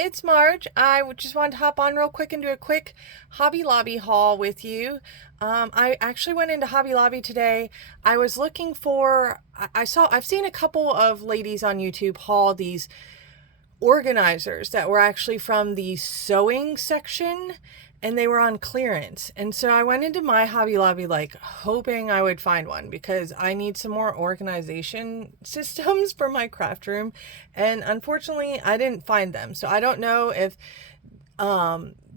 it's Marge. Just wanted to hop on real quick and do a quick Hobby Lobby haul with you. I actually went into Hobby Lobby today. I was looking for, I've seen a couple of ladies on YouTube haul these organizers that were actually from the sewing section, and they were on clearance. And so I went into my Hobby Lobby like hoping I would find one because I need some more organization systems for my craft room, and unfortunately I didn't find them. So I don't know if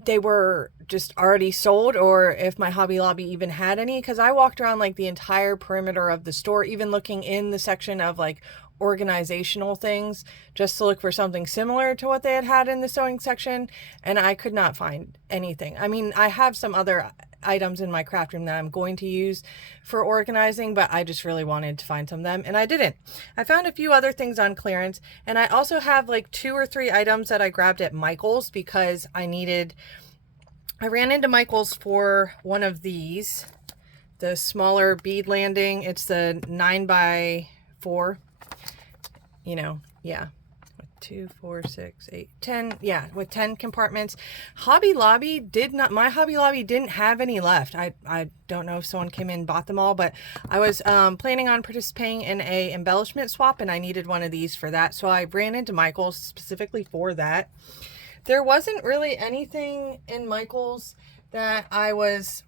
they were just already sold or if my Hobby Lobby even had any, because I walked around like the entire perimeter of the store, even looking in the section of like organizational things just to look for something similar to what they had in the sewing section, and I could not find anything. I mean, I have some other items in my craft room that I'm going to use for organizing, but I just really wanted to find some of them and I didn't. I found a few other things on clearance, and I also have like 2 or 3 items that I grabbed at Michael's because I ran into Michael's for one of these, the smaller bead landing. It's the 9x4, yeah, 2, 4, 6, 8, 10, yeah, with 10 compartments. My Hobby Lobby didn't have any left. I don't know if someone came in and bought them all, but I was planning on participating in a embellishment swap, and I needed one of these for that, so I ran into Michael's specifically for that. There wasn't really anything in Michael's that I was,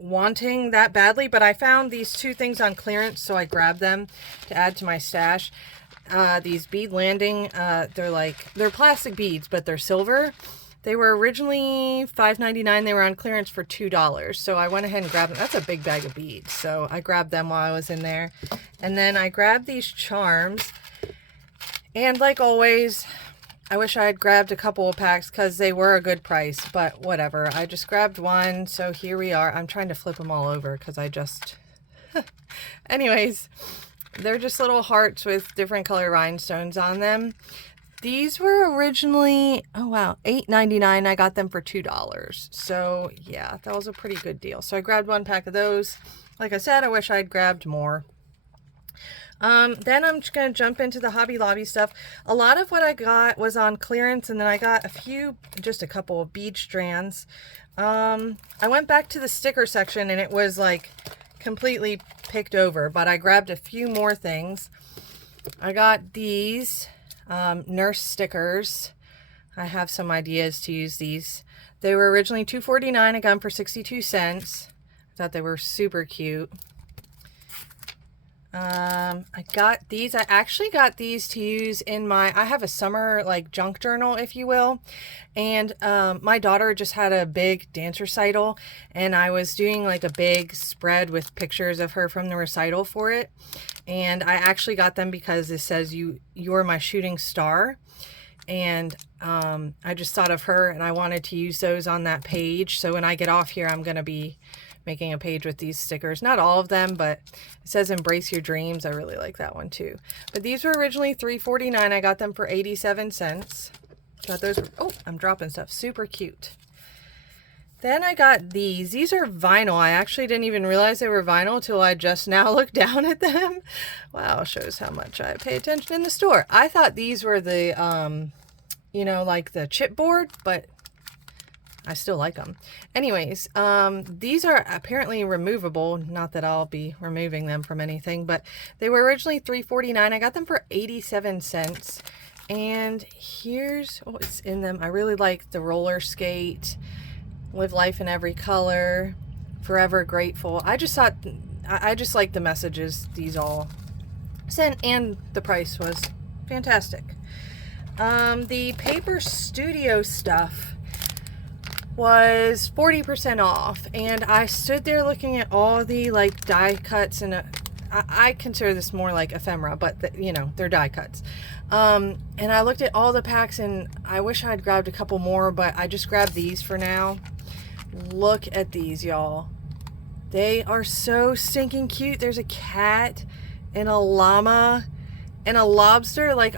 wanting that badly, but I found these 2 things on clearance, so I grabbed them to add to my stash. These bead landing, they're plastic beads, but they're silver. They were originally $5.99. They were on clearance for $2, so I went ahead and grabbed them. That's a big bag of beads, so I grabbed them while I was in there. And then I grabbed these charms, and like always, I wish I had grabbed a couple of packs because they were a good price, but whatever. I just grabbed one, so here we are. I'm trying to flip them all over because I just... Anyways, they're just little hearts with different color rhinestones on them. These were originally, oh wow, $8.99. I got them for $2. So yeah, that was a pretty good deal. So I grabbed 1 pack of those. Like I said, I wish I'd grabbed more. Then I'm just going to jump into the Hobby Lobby stuff. A lot of what I got was on clearance, and then I got just a couple of bead strands. I went back to the sticker section and it was like completely picked over, but I grabbed a few more things. I got these nurse stickers. I have some ideas to use these. They were originally $2.49. I got them for 62 cents. I thought they were super cute. I got these. I actually got these to use in I have a summer like junk journal, if you will, and my daughter just had a big dance recital, and I was doing like a big spread with pictures of her from the recital for it, and I actually got them because it says you're my shooting star, and I just thought of her and I wanted to use those on that page. So when I get off here, I'm gonna be making a page with these stickers. Not all of them, but it says embrace your dreams. I really like that one too. But these were originally $3.49. I got them for 87 cents. Got those. Oh, I'm dropping stuff. Super cute. Then I got these. These are vinyl. I actually didn't even realize they were vinyl till I just now looked down at them. Wow, shows how much I pay attention in the store. I thought these were the, like the chipboard, but I still like them. Anyways, these are apparently removable. Not that I'll be removing them from anything, but they were originally $3.49. I got them for 87 cents. And here's what's in them. I really like the roller skate, live life in every color, forever grateful. I just like the messages these all sent, and the price was fantastic. The Paper Studio stuff was 40% off, and I stood there looking at all the like die cuts, and I consider this more like ephemera, but they're die cuts, and I looked at all the packs, and I wish I'd grabbed a couple more, but I just grabbed these for now. Look at these, y'all. They are so stinking cute. There's a cat and a llama and a lobster. Like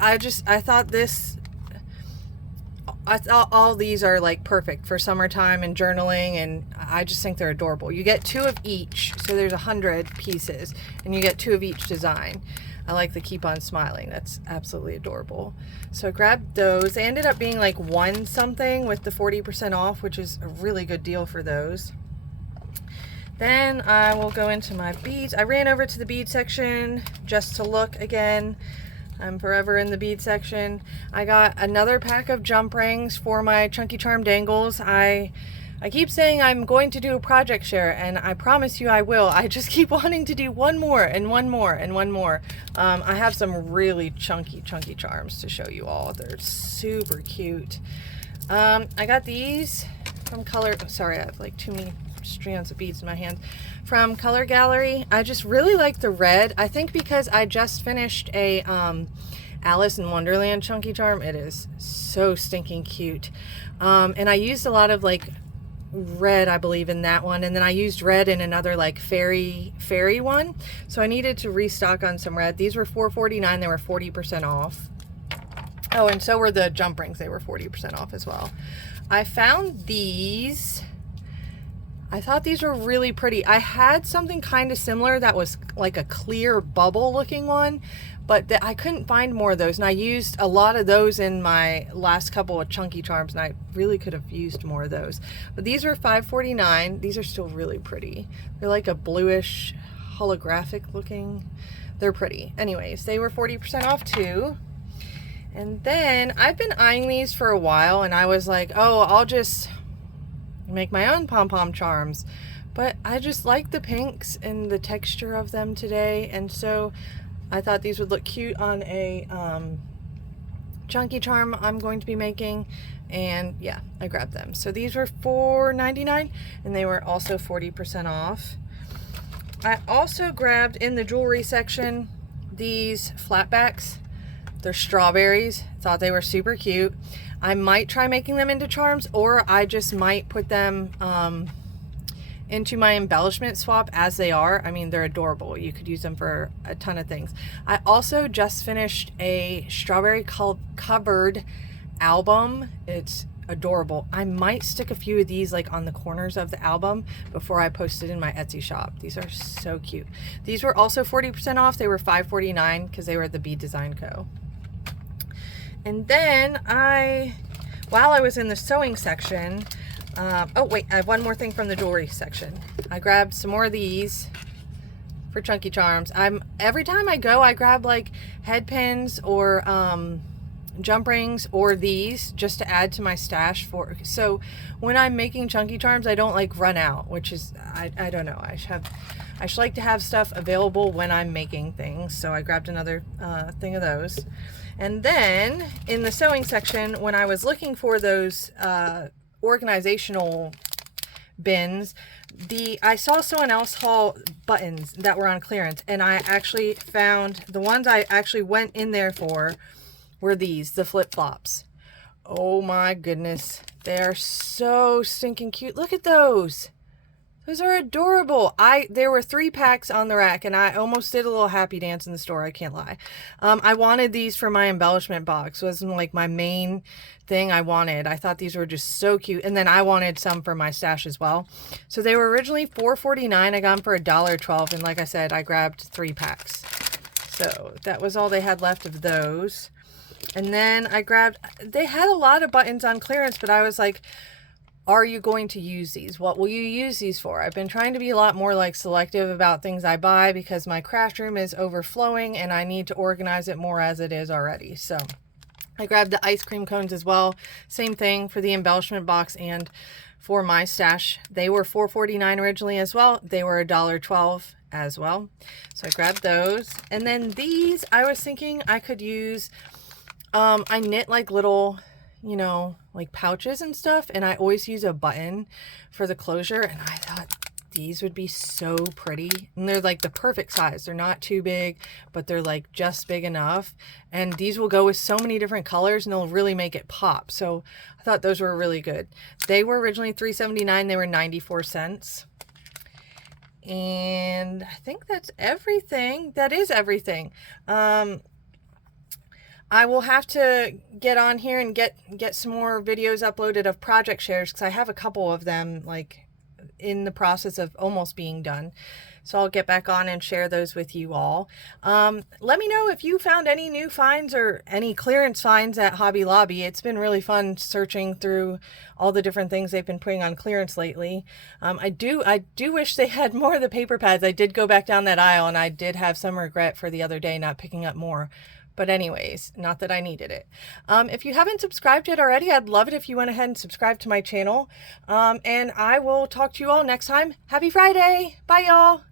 I thought all these are like perfect for summertime and journaling, and I just think they're adorable. You get 2 of each, so there's 100 pieces, and you get 2 of each design. I like the Keep On Smiling. That's absolutely adorable. So I grabbed those. They ended up being like one something with the 40% off, which is a really good deal for those. Then I will go into my beads. I ran over to the bead section just to look again. I'm forever in the bead section. I got another pack of jump rings for my Chunky Charm dangles. I keep saying I'm going to do a project share, and I promise you I will. I just keep wanting to do one more and one more and one more. I have some really chunky charms to show you all. They're super cute. I got these from Color. Sorry, I have like too many strands of beads in my hand. From Color Gallery. I just really like the red. I think because I just finished a Alice in Wonderland chunky charm. It is so stinking cute. And I used a lot of like red, I believe, in that one, and then I used red in another like fairy one, so I needed to restock on some red. These were $4.49. They were 40% off. Oh, and so were the jump rings. They were 40% off as well. I found these. I thought these were really pretty. I had something kind of similar that was like a clear bubble looking one, but I couldn't find more of those, and I used a lot of those in my last couple of chunky charms, and I really could have used more of those. But these were $5.49. These are still really pretty. They're like a bluish holographic looking. They're pretty. Anyways, they were 40% off too. And then I've been eyeing these for a while, and I was like, oh, I'll just make my own pom-pom charms. But I just like the pinks and the texture of them today, and so I thought these would look cute on a chunky charm I'm going to be making, and yeah, I grabbed them. So these were $4.99, and they were also 40% off. I also grabbed in the jewelry section these flatbacks. They're strawberries. Thought they were super cute. I might try making them into charms, or I just might put them into my embellishment swap as they are. I mean, they're adorable. You could use them for a ton of things. I also just finished a strawberry covered album. It's adorable. I might stick a few of these like on the corners of the album before I post it in my Etsy shop. These are so cute. These were also 40% off. They were $5.49 because they were at the Bead Design Co. And then while I was in the sewing section, oh wait, I have one more thing from the jewelry section. I grabbed some more of these for chunky charms. Every time I go, I grab like head pins or jump rings or these just to add to my stash so when I'm making chunky charms, I don't like run out, which is I don't know. I should like to have stuff available when I'm making things. So I grabbed another thing of those. And then in the sewing section, when I was looking for those organizational bins, I saw someone else haul buttons that were on clearance, and I actually found the ones I actually went in there for were these, the flip-flops. Oh my goodness, they are so stinking cute. Look at those. Those are adorable. There were 3 packs on the rack, and I almost did a little happy dance in the store, I can't lie. I wanted these for my embellishment box. It wasn't like my main thing I wanted. I thought these were just so cute, and then I wanted some for my stash as well. So they were originally $4.49. I got them for $1.12, and like I said, I grabbed 3 packs. So that was all they had left of those. And then they had a lot of buttons on clearance, but I was like, are you going to use these? What will you use these for? I've been trying to be a lot more like selective about things I buy because my craft room is overflowing and I need to organize it more as it is already. So I grabbed the ice cream cones as well. Same thing for the embellishment box and for my stash. They were $4.49 originally as well. They were $1.12 as well. So I grabbed those. And then these, I was thinking I could use, I knit like little, you know, like pouches and stuff, and I always use a button for the closure, and I thought these would be so pretty, and they're like the perfect size. They're not too big, but they're like just big enough, and these will go with so many different colors and they'll really make it pop. So I thought those were really good. They were originally $3.79. They were 94 cents. And I think that's everything. That is everything. I will have to get on here and get some more videos uploaded of project shares, because I have a couple of them like in the process of almost being done. So I'll get back on and share those with you all. Let me know if you found any new finds or any clearance finds at Hobby Lobby. It's been really fun searching through all the different things they've been putting on clearance lately. I do wish they had more of the paper pads. I did go back down that aisle and I did have some regret for the other day not picking up more. But anyways, not that I needed it. If you haven't subscribed yet already, I'd love it if you went ahead and subscribed to my channel. And I will talk to you all next time. Happy Friday. Bye, y'all.